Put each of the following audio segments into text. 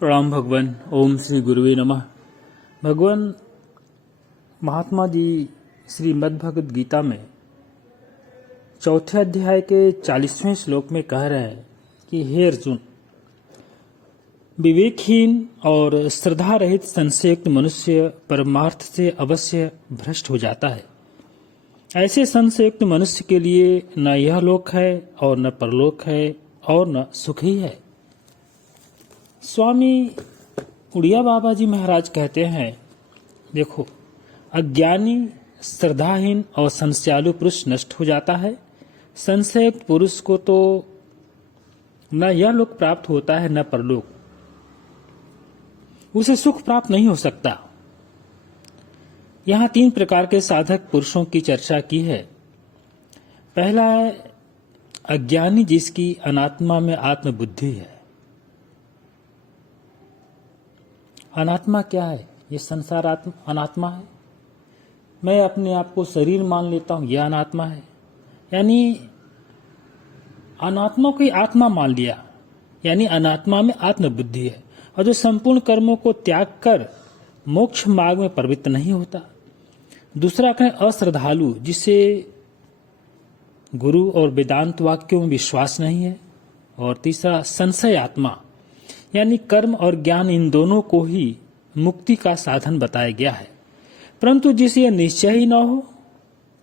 प्रणाम भगवान। ओम श्री गुरुवे नमः। भगवान महात्मा जी श्रीमद् भगवद गीता में चौथे अध्याय के 40वें श्लोक में कह रहे हैं कि हे अर्जुन, विवेकहीन और श्रद्धा रहित संशयुक्त मनुष्य परमार्थ से अवश्य भ्रष्ट हो जाता है। ऐसे संशयुक्त मनुष्य के लिए न यह लोक है और न परलोक है और न सुख ही है। स्वामी उड़िया बाबा जी महाराज कहते हैं, देखो, अज्ञानी, श्रद्धाहीन और संशयालु पुरुष नष्ट हो जाता है। संशयुक्त पुरुष को तो न यह लोक प्राप्त होता है न परलोक, उसे सुख प्राप्त नहीं हो सकता। यहाँ 3 प्रकार के साधक पुरुषों की चर्चा की है। पहला है अज्ञानी, जिसकी अनात्मा में आत्मबुद्धि है। अनात्मा क्या है? ये संसार अनात्मा है। मैं अपने आप को शरीर मान लेता हूं, यह अनात्मा है। यानी अनात्मा को आत्मा मान लिया, यानी अनात्मा में आत्मबुद्धि है। और जो संपूर्ण कर्मों को त्याग कर मोक्ष मार्ग में प्रवृत्त नहीं होता। दूसरा कहें अश्रद्धालु, जिसे गुरु और वेदांत वाक्यों में विश्वास नहीं है। और तीसरा संशय आत्मा, यानी कर्म और ज्ञान इन दोनों को ही मुक्ति का साधन बताया गया है, परंतु जिसे यह निश्चय ही न हो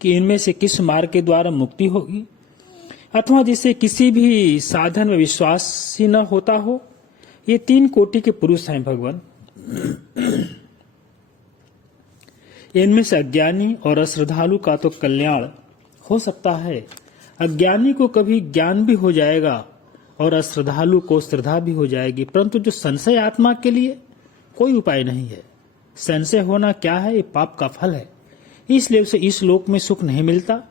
कि इनमें से किस मार्ग के द्वारा मुक्ति होगी, अथवा जिसे किसी भी साधन में विश्वास ही न होता हो, ये 3 कोटि के पुरुष हैं भगवान। इनमें से अज्ञानी और अश्रद्धालु का तो कल्याण हो सकता है। अज्ञानी को कभी ज्ञान भी हो जाएगा और अश्रद्धालु को श्रद्धा भी हो जाएगी, परंतु जो संशय आत्मा के लिए कोई उपाय नहीं है। संशय होना क्या है? ये पाप का फल है, इसलिए उसे इस लोक में सुख नहीं मिलता।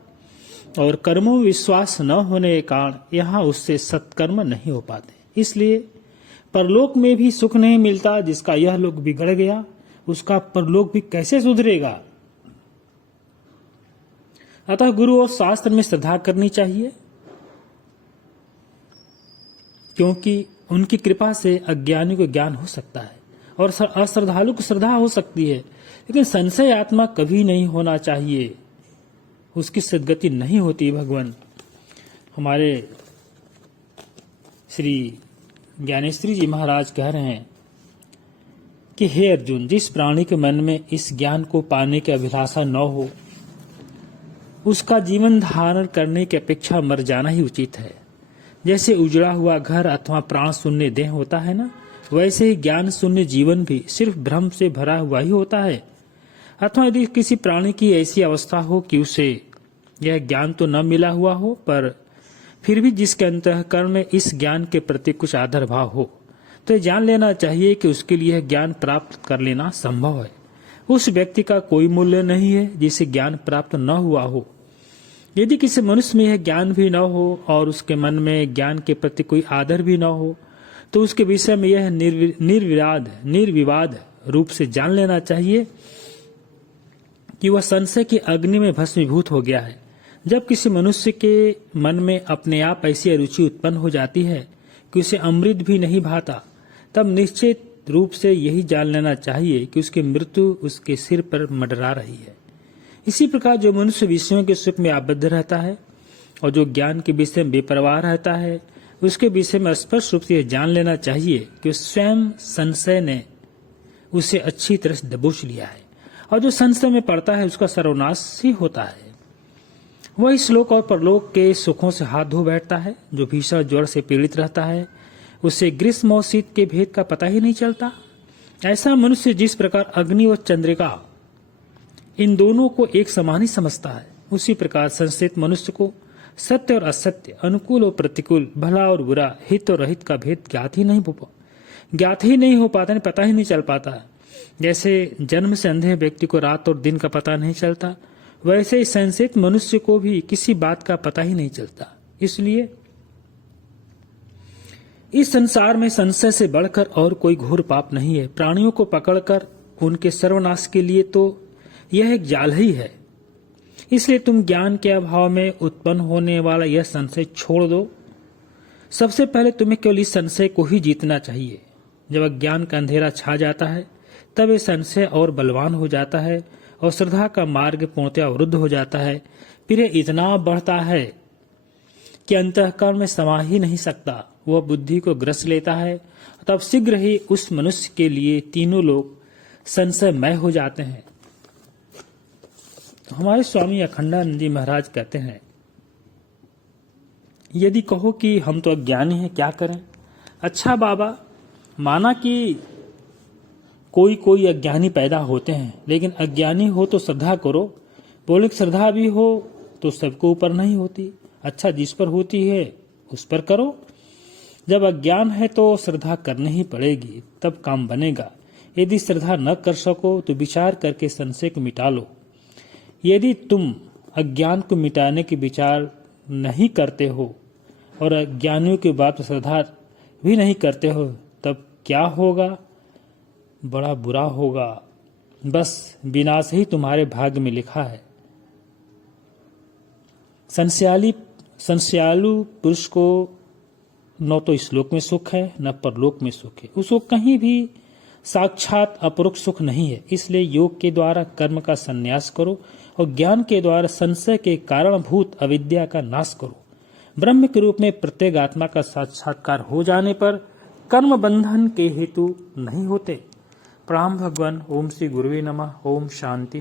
और कर्मों में विश्वास न होने के कारण यहाँ उससे सत्कर्म नहीं हो पाते, इसलिए परलोक में भी सुख नहीं मिलता। जिसका यह लोक बिगड़ गया, उसका परलोक भी कैसे सुधरेगा? अतः गुरु और शास्त्र में श्रद्धा करनी चाहिए, क्योंकि उनकी कृपा से अज्ञानी को ज्ञान हो सकता है और अश्रद्धालु को श्रद्धा हो सकती है, लेकिन संशय आत्मा कभी नहीं होना चाहिए, उसकी सद्गति नहीं होती। भगवान हमारे श्री ज्ञानेश्वरी जी महाराज कह रहे हैं कि हे अर्जुन, जिस प्राणी के मन में इस ज्ञान को पाने की अभिलाषा न हो, उसका जीवन धारण करने की अपेक्षा मर जाना ही उचित है। जैसे उजड़ा हुआ घर अथवा प्राण शून्य देह होता है ना, वैसे ही ज्ञान शून्य जीवन भी सिर्फ भ्रम से भरा हुआ ही होता है। अथवा यदि किसी प्राणी की ऐसी अवस्था हो कि उसे यह ज्ञान तो न मिला हुआ हो, पर फिर भी जिसके अंतःकरण में इस ज्ञान के प्रति कुछ आदर भाव हो, तो यह जान लेना चाहिए कि उसके लिए ज्ञान प्राप्त कर लेना संभव है। उस व्यक्ति का कोई मूल्य नहीं है जिसे ज्ञान प्राप्त न हुआ हो। यदि किसी मनुष्य में यह ज्ञान भी न हो और उसके मन में ज्ञान के प्रति कोई आदर भी न हो, तो उसके विषय में यह निर्विवाद रूप से जान लेना चाहिए कि वह संशय की अग्नि में भस्मीभूत हो गया है। जब किसी मनुष्य के मन में अपने आप ऐसी रुचि उत्पन्न हो जाती है कि उसे अमृत भी नहीं भाता, तब निश्चित रूप से यही जान लेना चाहिए कि उसकी मृत्यु उसके सिर पर मंडरा रही है। इसी प्रकार जो मनुष्य विषयों के सुख में आबद्ध रहता है और जो ज्ञान के विषय में बेपरवाह रहता है, उसके विषय में स्पष्ट रूप से यह जान लेना चाहिए कि स्वयं संशय ने उसे अच्छी तरह से दबोच लिया है, और जो संशय में पड़ता है उसका सर्वनाश ही होता है। वह इस लोक और परलोक के सुखों से हाथ धो बैठता है। जो भीषण ज्वर से पीड़ित रहता है, उसे ग्रीष्म और शीत के भेद का पता ही नहीं चलता। ऐसा मनुष्य जिस प्रकार अग्नि और चंद्रिका इन दोनों को एक समान ही समझता है, उसी प्रकार संशयित मनुष्य को सत्य और असत्य, अनुकूल और प्रतिकूल, भला और बुरा, हित और रहित का भेद ज्ञात ही नहीं हो पाता, पता ही नहीं चल पाता। जैसे जन्म से अंधे व्यक्ति को रात और दिन का पता नहीं चलता, वैसे ही संशयित मनुष्य को भी किसी बात का पता ही नहीं चलता। इसलिए इस संसार में संशय से बढ़कर और कोई घोर पाप नहीं है। प्राणियों को पकड़कर उनके सर्वनाश के लिए तो यह एक जाल ही है। इसलिए तुम ज्ञान के अभाव में उत्पन्न होने वाला यह संशय छोड़ दो। सबसे पहले तुम्हें केवल इस संशय को ही जीतना चाहिए जब अज्ञान का अंधेरा छा जाता है तब ये संशय और बलवान हो जाता है और श्रद्धा का मार्ग पूर्णतः अवरुद्ध हो जाता है। फिर ये इतना बढ़ता है कि अंतःकरण में समा ही नहीं सकता, वह बुद्धि को ग्रस लेता है। तब शीघ्र ही उस मनुष्य के लिए तीनों लोग संशयमय हो जाते हैं। हमारे स्वामी अखंडानंद जी महाराज कहते हैं, यदि कहो कि हम तो अज्ञानी हैं, क्या करें? अच्छा बाबा, माना कि कोई अज्ञानी पैदा होते हैं, लेकिन अज्ञानी हो तो श्रद्धा करो। बोले श्रद्धा भी हो तो सबको ऊपर नहीं होती। अच्छा, जिस पर होती है उस पर करो। जब अज्ञान है तो श्रद्धा करनी ही पड़ेगी, तब काम बनेगा। यदि श्रद्धा न कर सको तो विचार करके संशय को मिटा लो। यदि तुम अज्ञान को मिटाने के विचार नहीं करते हो और अज्ञानियों की बात श्रद्धा भी नहीं करते हो, तब क्या होगा? बड़ा बुरा होगा। बस विनाश ही तुम्हारे भाग्य में लिखा है। संशयालु पुरुष को न तो इस लोक में सुख है न परलोक में सुख है, उसको कहीं भी साक्षात अपरोक्ष सुख नहीं है। इसलिए योग के द्वारा कर्म का संन्यास करो और ज्ञान के द्वारा संशय के कारणभूत अविद्या का नाश करो। ब्रह्म के रूप में प्रत्येक आत्मा का साक्षात्कार हो जाने पर कर्म बंधन के हेतु नहीं होते। प्रणाम भगवान। ओम श्री गुरुवे नमः। ओम शांति।